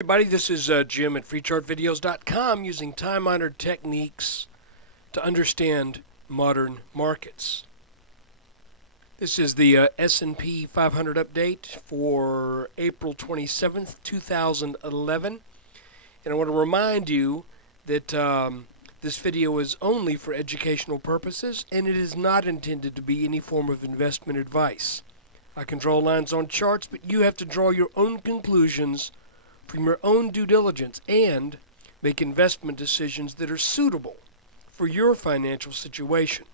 Everybody, this is Jim at FreeChartVideos.com using time-honored techniques to understand modern markets. This is the S&P 500 update for April 27th, 2011. And I want to remind you that this video is only for educational purposes and it is not intended to be any form of investment advice. I can draw lines on charts, but you have to draw your own conclusions from your own due diligence and make investment decisions that are suitable for your financial situation.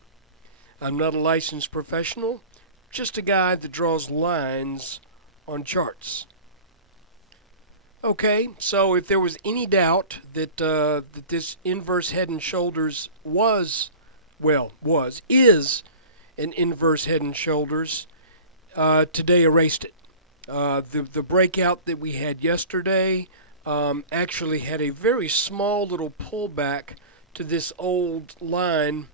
I'm not a licensed professional, just a guy that draws lines on charts. Okay, so if there was any doubt that this inverse head and shoulders is an inverse head and shoulders, today erased it. The breakout that we had yesterday actually had a very small little pullback to this old line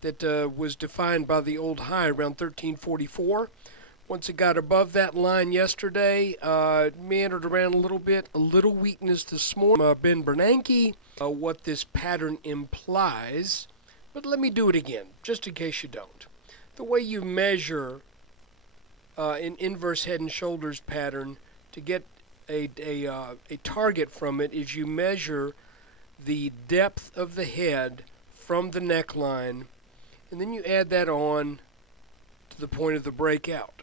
that was defined by the old high around 1344. Once it got above that line yesterday, it meandered around a little bit, a little weakness this morning. Ben Bernanke, what this pattern implies, but let me do it again, just in case you don't. The way you measure an inverse head and shoulders pattern to get a target from it is you measure the depth of the head from the neckline, and then you add that on to the point of the breakout.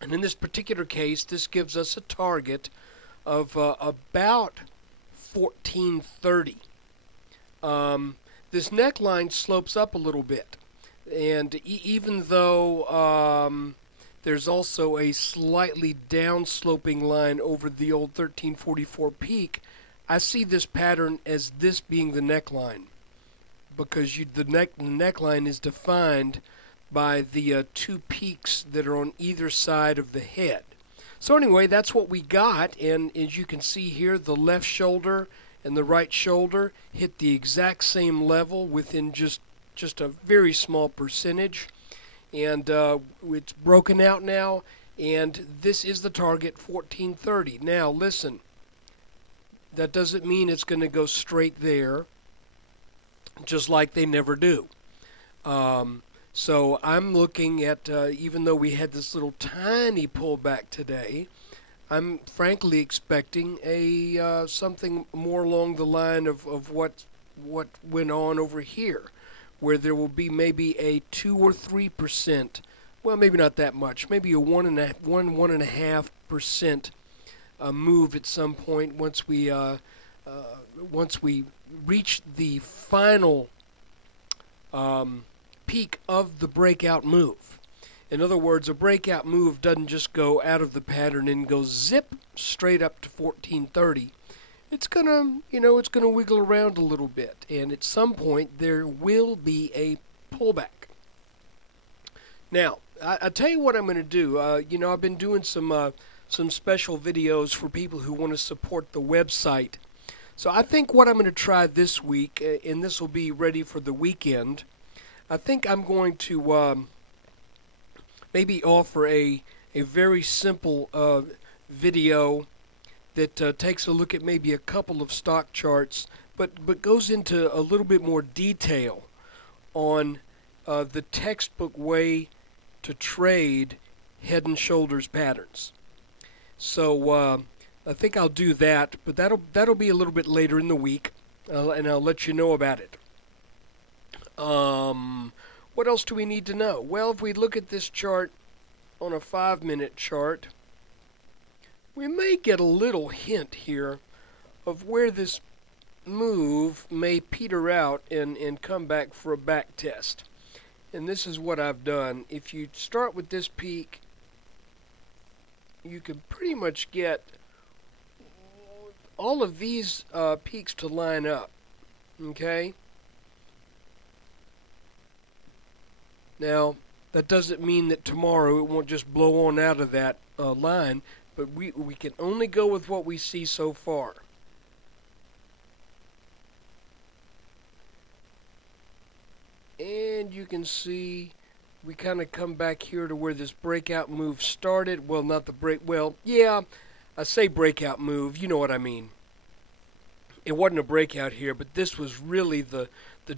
And in this particular case, this gives us a target of about 1430. This neckline slopes up a little bit, and even though there's also a slightly downsloping line over the old 1344 peak, I see this pattern as this being the neckline, because the neckline is defined by the two peaks that are on either side of the head. So anyway, that's what we got, and as you can see here, the left shoulder and the right shoulder hit the exact same level within just a very small percentage. And it's broken out now, and this is the target, 1430. Now listen, that doesn't mean it's going to go straight there, just like they never do. So I'm looking at, even though we had this little tiny pullback today, I'm frankly expecting a something more along the line of what went on over here, where there will be maybe a 2 or 3%, well, maybe not that much, maybe a 1.5% move at some point once we reach the final peak of the breakout move. In other words, a breakout move doesn't just go out of the pattern and go zip straight up to 1430. It's gonna wiggle around a little bit, and at some point there will be a pullback. Now, I tell you what I'm going to do. I've been doing some special videos for people who want to support the website. So I think what I'm going to try this week, and this will be ready for the weekend, I think I'm going to maybe offer a very simple video that takes a look at maybe a couple of stock charts, but goes into a little bit more detail on the textbook way to trade head and shoulders patterns. So I think I'll do that, but that'll be a little bit later in the week, and I'll let you know about it. What else do we need to know? Well, if we look at this chart on a 5-minute chart, we may get a little hint here of where this move may peter out and come back for a back test. And this is what I've done. If you start with this peak, you can pretty much get all of these peaks to line up. Okay? Now, that doesn't mean that tomorrow it won't just blow on out of that line, but we can only go with what we see so far. And you can see we kind of come back here to where this breakout move started. Well, not the break. Well, yeah, I say breakout move, you know what I mean. It wasn't a breakout here, but this was really the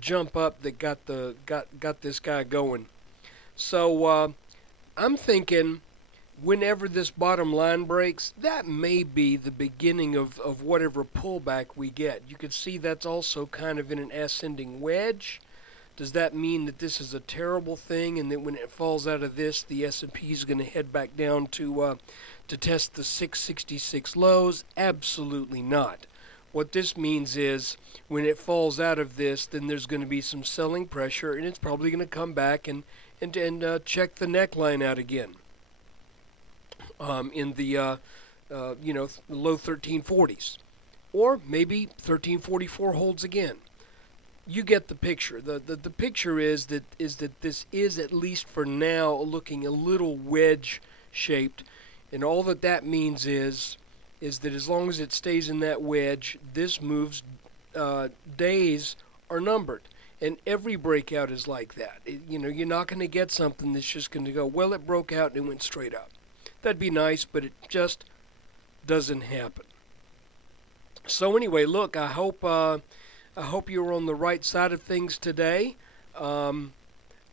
jump up that got this guy going. So I'm thinking whenever this bottom line breaks, that may be the beginning of whatever pullback we get. You can see that's also kind of in an ascending wedge. Does that mean that this is a terrible thing and that when it falls out of this, the S&P is going to head back down to test the 666 lows? Absolutely not. What this means is when it falls out of this, then there's going to be some selling pressure, and it's probably going to come back and check the neckline out again in the low 1340s, or maybe 1344 holds again. You get the picture. The picture is that this is, at least for now, looking a little wedge shaped, and all that means is that as long as it stays in that wedge, this move's days are numbered. And every breakout is like that. You're not going to get something that's just going to go, well, it broke out and it went straight up. That'd be nice, but it just doesn't happen. So anyway, look, I hope you were on the right side of things today.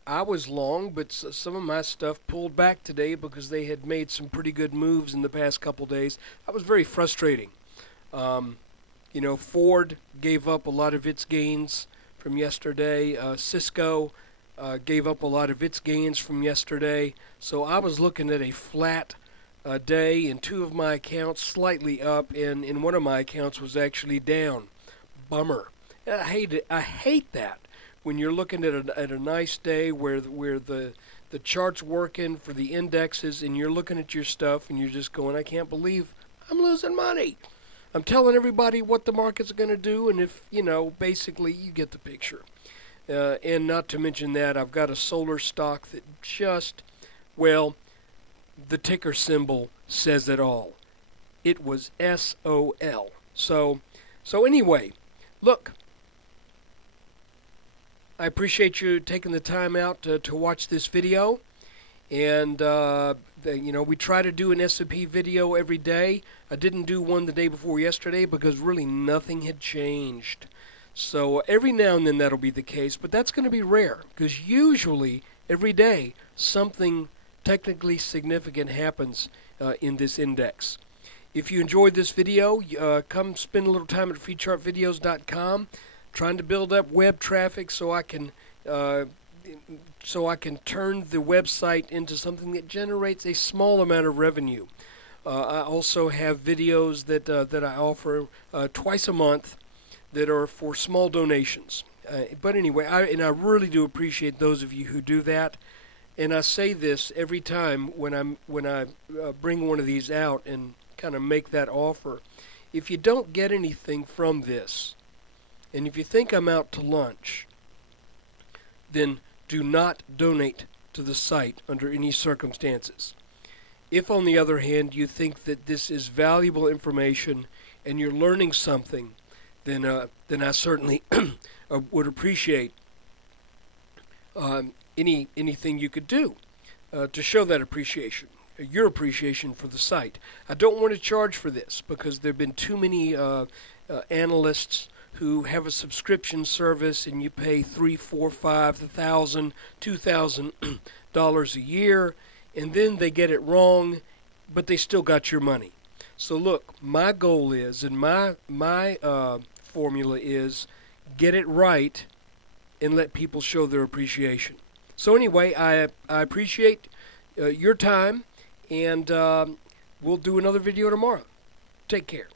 I was long, but some of my stuff pulled back today because they had made some pretty good moves in the past couple days. That was very frustrating. Ford gave up a lot of its gains from yesterday. Cisco gave up a lot of its gains from yesterday. So I was looking at a flat day in two of my accounts, slightly up, and in one of my accounts was actually down. Bummer. I hate it. I hate that. When you're looking at a nice day where the chart's working for the indexes and you're looking at your stuff and you're just going, I can't believe I'm losing money. I'm telling everybody what the market's going to do, and if, basically you get the picture. And not to mention that I've got a solar stock that just, well, the ticker symbol says it all. It was SOL. So anyway, look, I appreciate you taking the time out to watch this video, and we try to do an S&P video every day. I didn't do one the day before yesterday because really nothing had changed. So every now and then that'll be the case, but that's going to be rare because usually every day something technically significant happens in this index. If you enjoyed this video, come spend a little time at freechartvideos.com. Trying to build up web traffic so I can turn the website into something that generates a small amount of revenue. I also have videos that I offer twice a month that are for small donations. But anyway, I really do appreciate those of you who do that. And I say this every time when I bring one of these out and kind of make that offer. If you don't get anything from this, and if you think I'm out to lunch, then do not donate to the site under any circumstances. If, on the other hand, you think that this is valuable information and you're learning something, then I certainly would appreciate anything you could do to show that appreciation, your appreciation for the site. I don't want to charge for this because there have been too many analysts who have a subscription service and you pay $3,000, $4,000, $5,000, $2,000 a year, and then they get it wrong, but they still got your money. So look, my goal is, and my formula is, get it right and let people show their appreciation. So anyway, I appreciate your time, and we'll do another video tomorrow. Take care.